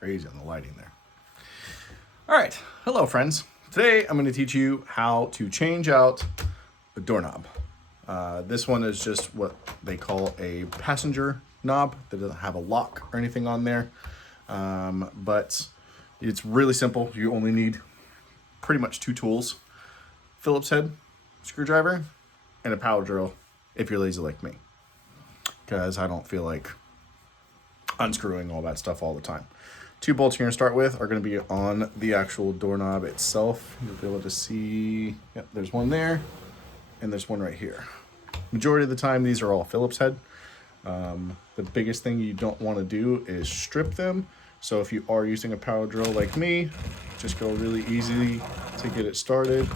Crazy on the lighting there. All right, hello friends. Today I'm going to teach you how to change out a doorknob. This one is just what they call a passenger knob that doesn't have a lock or anything on there. But it's really simple. You only need pretty much two tools: Phillips head screwdriver and a power drill if you're lazy like me, because I don't feel like unscrewing all that stuff all the time. Two bolts you're going to start with are going to be on the actual doorknob itself. You'll be able to see, yep, there's one there and there's one right here. Majority of the time these are all Phillips head. The biggest thing you don't want to do is strip them. So if you are using a power drill like me, just go really easy to get it started.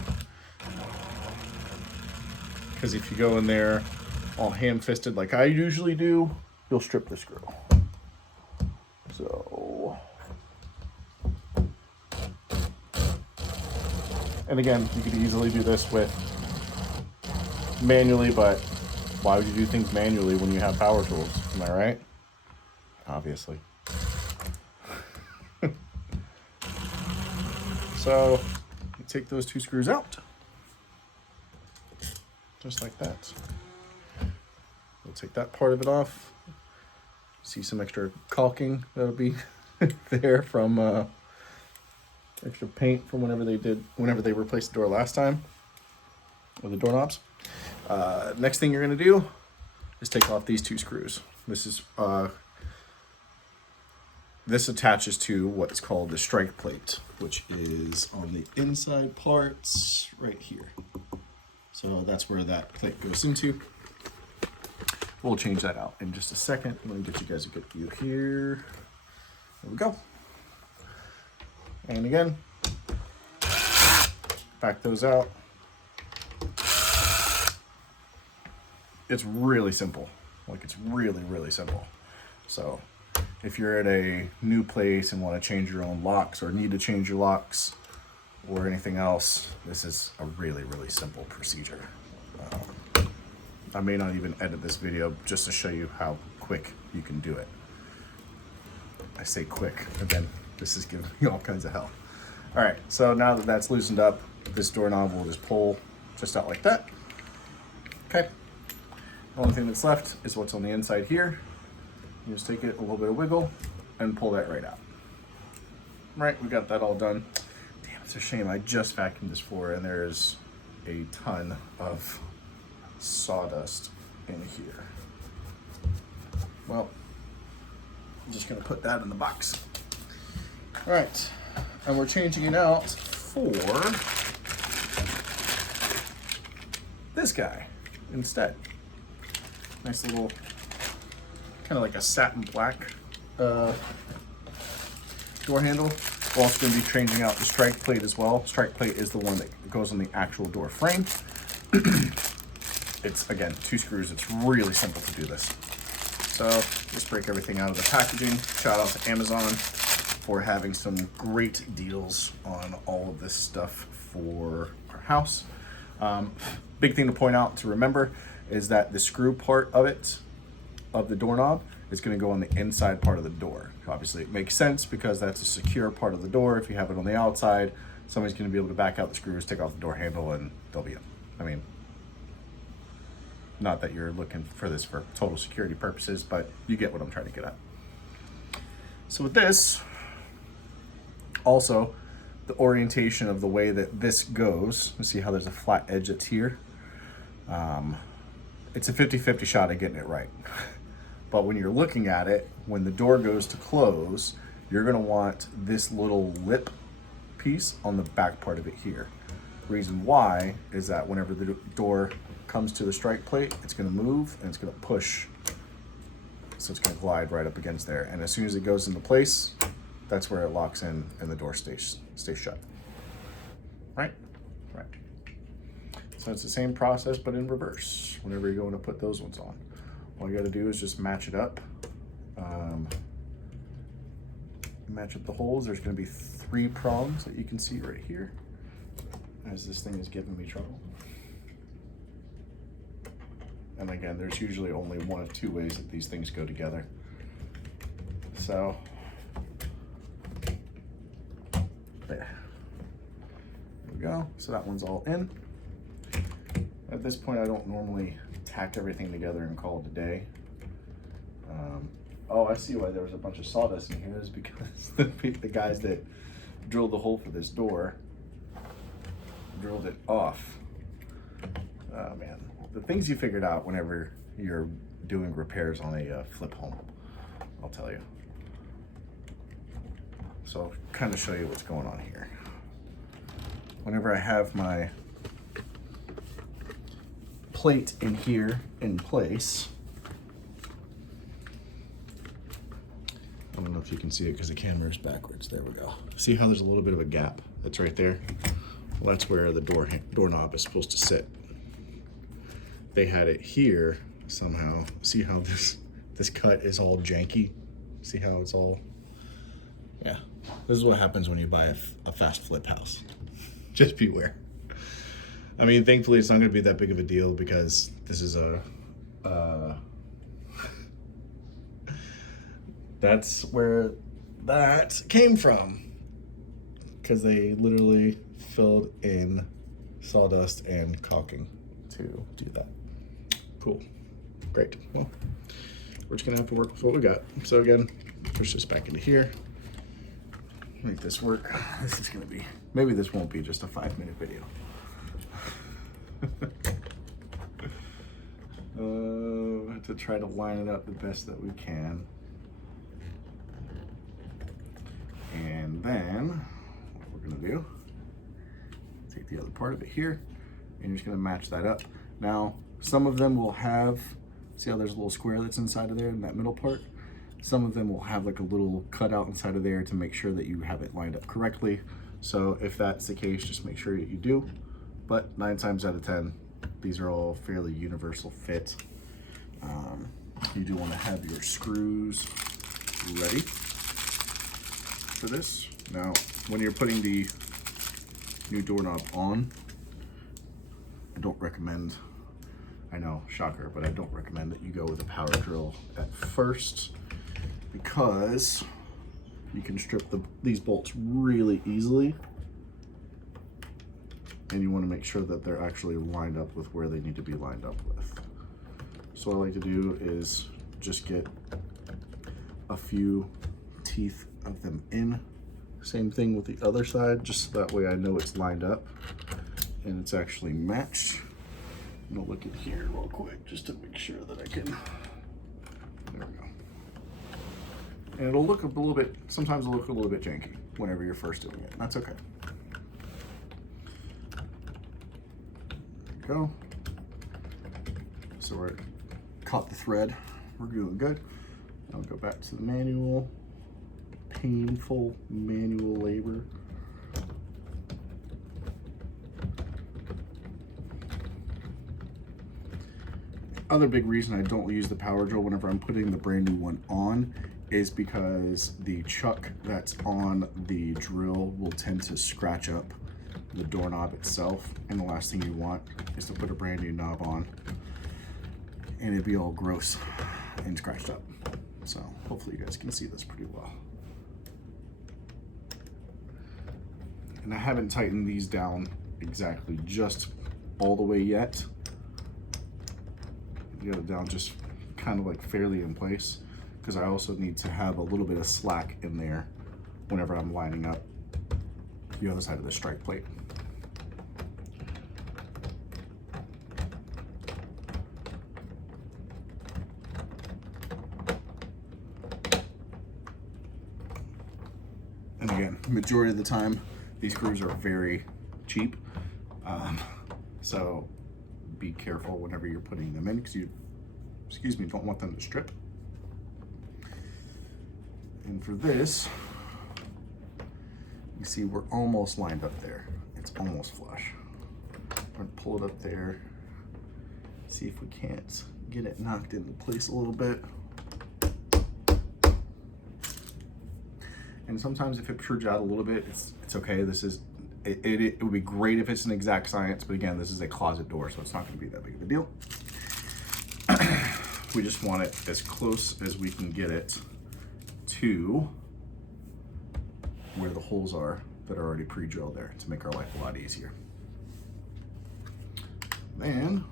Because if you go in there all ham-fisted like I usually do, you'll strip the screw. So, and again, you could easily do this with manually, but why would you do things manually when you have power tools? Am I right? Obviously. So, you take those two screws out, just like that. We'll take that part of it off. See some extra caulking that'll be there from extra paint from whenever they replaced the door last time with the doorknobs. Next thing you're going to do is take off these two screws. This attaches to what's called the strike plate, which is on the inside parts right here. So that's where that plate goes into. We'll change that out in just a second. Let me get you guys a good view here. There we go. And again, back those out. It's really simple. Like, it's really, really simple. So if you're at a new place and want to change your own locks or need to change your locks or anything else, this is a really, really simple procedure. I may not even edit this video just to show you how quick you can do it. I say quick, again, this is giving me all kinds of hell. All right, so now that that's loosened up, this doorknob will just pull just out like that. Okay, the only thing that's left is what's on the inside here. You just take it, a little bit of wiggle, and pull that right out. Right, we got that all done. Damn, it's a shame, I just vacuumed this floor and there's a ton of sawdust in here. Well, I'm just gonna put that in the box. All right, and we're changing it out for this guy instead. Nice little, kind of like a satin black door handle. We're also gonna be changing out the strike plate as well. Strike plate is the one that goes on the actual door frame. It's, again, two screws. It's really simple to do this. So just break everything out of the packaging. Shout out to Amazon for having some great deals on all of this stuff for our house. Big thing to point out, to remember, is that the screw part of it, of the doorknob, is going to go on the inside part of the door. Obviously, it makes sense because that's a secure part of the door. If you have it on the outside, somebody's going to be able to back out the screws, take off the door handle, and they'll be in. I mean, not that you're looking for this for total security purposes, but you get what I'm trying to get at. So with this, also, the orientation of the way that this goes, you see how there's a flat edge that's here? It's a 50-50 shot at getting it right. But when you're looking at it, when the door goes to close, you're gonna want this little lip piece on the back part of it here. Reason why is that whenever the door comes to the strike plate, it's going to move and it's going to push, so it's going to glide right up against there, and as soon as it goes into place, that's where it locks in and the door stays shut. Right. So it's the same process but in reverse. Whenever you're going to put those ones on, all you got to do is just match it up. Match up the holes. There's going to be 3 prongs that you can see right here, as this thing is giving me trouble. And again, there's usually only one of 2 ways that these things go together. So There we go. So that one's all in. At this point, I don't normally tack everything together and call it a day. Oh, I see why there was a bunch of sawdust in here. Is because the guys that drilled the hole for this door drilled it off. Oh man, the things you figured out whenever you're doing repairs on a flip home, I'll tell you. So I'll kind of show you what's going on here. Whenever I have my plate in here in place, I don't know if you can see it because the camera is backwards. There we go. See how there's a little bit of a gap that's right there? Well, that's where the doorknob is supposed to sit. They had it here somehow. See how this cut is all janky? See how it's all, yeah. This is what happens when you buy a fast flip house. Just beware. I mean, thankfully it's not gonna be that big of a deal because this is that's where that came from. Because they literally filled in sawdust and caulking to do that. Cool, great. Well, we're just gonna have to work with what we got. So again, push this back into here. Make this work. This is gonna be, maybe this won't be just a 5-minute video. To try to line it up the best that we can. And then what we're gonna do, take the other part of it here, and you're just gonna match that up. Now, some of them will have, see how there's a little square that's inside of there in that middle part? Some of them will have like a little cutout inside of there to make sure that you have it lined up correctly. So if that's the case, just make sure that you do. But 9 times out of 10, these are all fairly universal fit. You do want to have your screws ready for this. Now, when you're putting the new doorknob on, I don't recommend, I know, shocker, but I don't recommend that you go with a power drill at first, because you can strip these bolts really easily, and you want to make sure that they're actually lined up with where they need to be lined up with. So what I like to do is just get a few teeth of them in. Same thing with the other side, just so that way I know it's lined up and it's actually matched. I'm gonna look at here real quick just to make sure that I can, there we go. And it'll look a little bit, sometimes it'll look a little bit janky whenever you're first doing it, and that's okay. There we go. So we're caught the thread, we're doing good. I'll go back to the manual, painful manual labor. Other big reason I don't use the power drill whenever I'm putting the brand new one on is because the chuck that's on the drill will tend to scratch up the doorknob itself, and the last thing you want is to put a brand new knob on and it'd be all gross and scratched up. So hopefully you guys can see this pretty well. And I haven't tightened these down exactly just all the way yet. Get it down just kind of like fairly in place, because I also need to have a little bit of slack in there whenever I'm lining up the other side of the strike plate. And again, majority of the time, these screws are very cheap. So be careful whenever you're putting them in, because you, excuse me, don't want them to strip. And for this, you see we're almost lined up there. It's almost flush. I'm gonna pull it up there, see if we can't get it knocked into place a little bit. And sometimes if it protrudes out a little bit, it's okay. This is, it would be great if it's an exact science, but again, this is a closet door, so it's not gonna be that big of a deal. We just want it as close as we can get it to where the holes are that are already pre-drilled there to make our life a lot easier. Then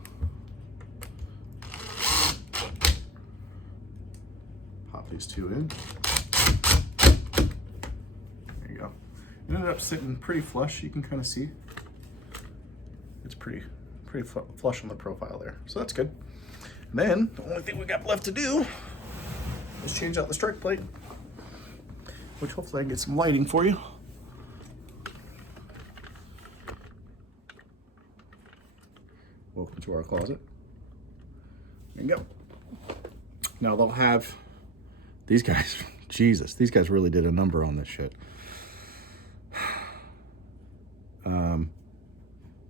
pop these two in. There you go. It ended up sitting pretty flush. You can kind of see it's pretty flush on the profile there, so that's good. And then the only thing we got left to do is change out the strike plate, which hopefully I can get some lighting for you. Welcome to our closet. There you go. Now they'll have these guys. Jesus, these guys really did a number on this shit.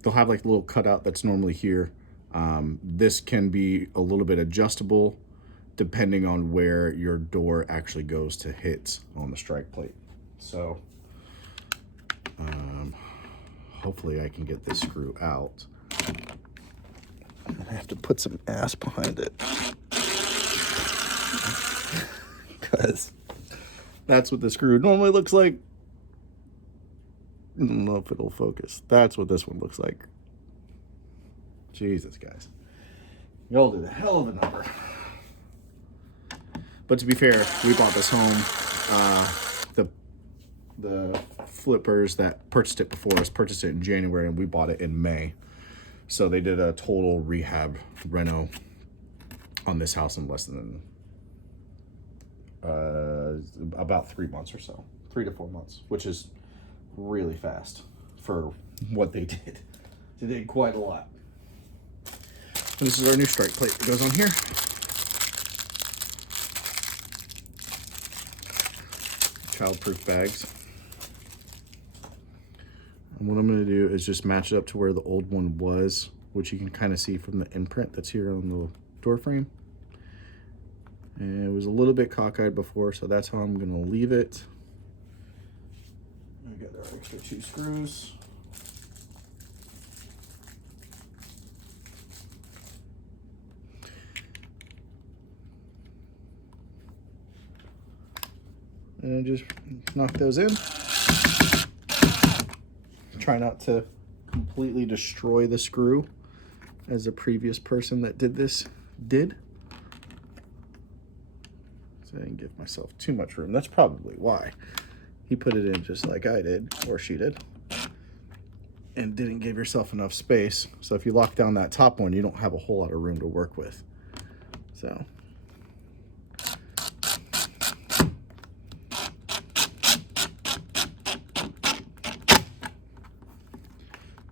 They'll have like a little cutout that's normally here. This can be a little bit adjustable depending on where your door actually goes to hit on the strike plate. So hopefully I can get this screw out. I have to put some ass behind it because that's what the screw normally looks like. I don't know if it'll focus. That's what this one looks like. Jesus, guys. Y'all did a hell of a number. But to be fair, we bought this home. The flippers that purchased it before us purchased it in January, and we bought it in May. So they did a total rehab reno on this house in less than about 3 months or so. 3 to 4 months, which is really fast for what they did. They did quite a lot. And this is our new strike plate that goes on here. Child-proof bags. And what I'm going to do is just match it up to where the old one was, which you can kind of see from the imprint that's here on the door frame. And it was a little bit cockeyed before, so that's how I'm going to leave it. We got our extra 2 screws. And just knock those in. Try not to completely destroy the screw as a previous person that did this did. So I didn't give myself too much room. That's probably why. He put it in just like I did, or she did, and didn't give yourself enough space. So if you lock down that top one, you don't have a whole lot of room to work with. So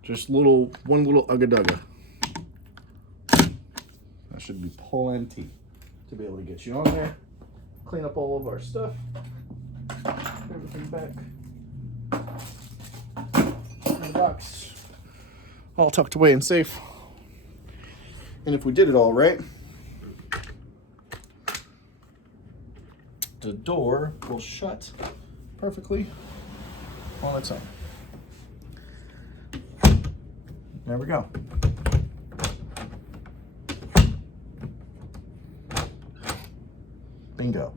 just one little ugga-dugga. That should be plenty to be able to get you on there. Clean up all of our stuff. Everything back in the box. All tucked away and safe. And if we did it all right, the door will shut perfectly on its own. There we go. Bingo.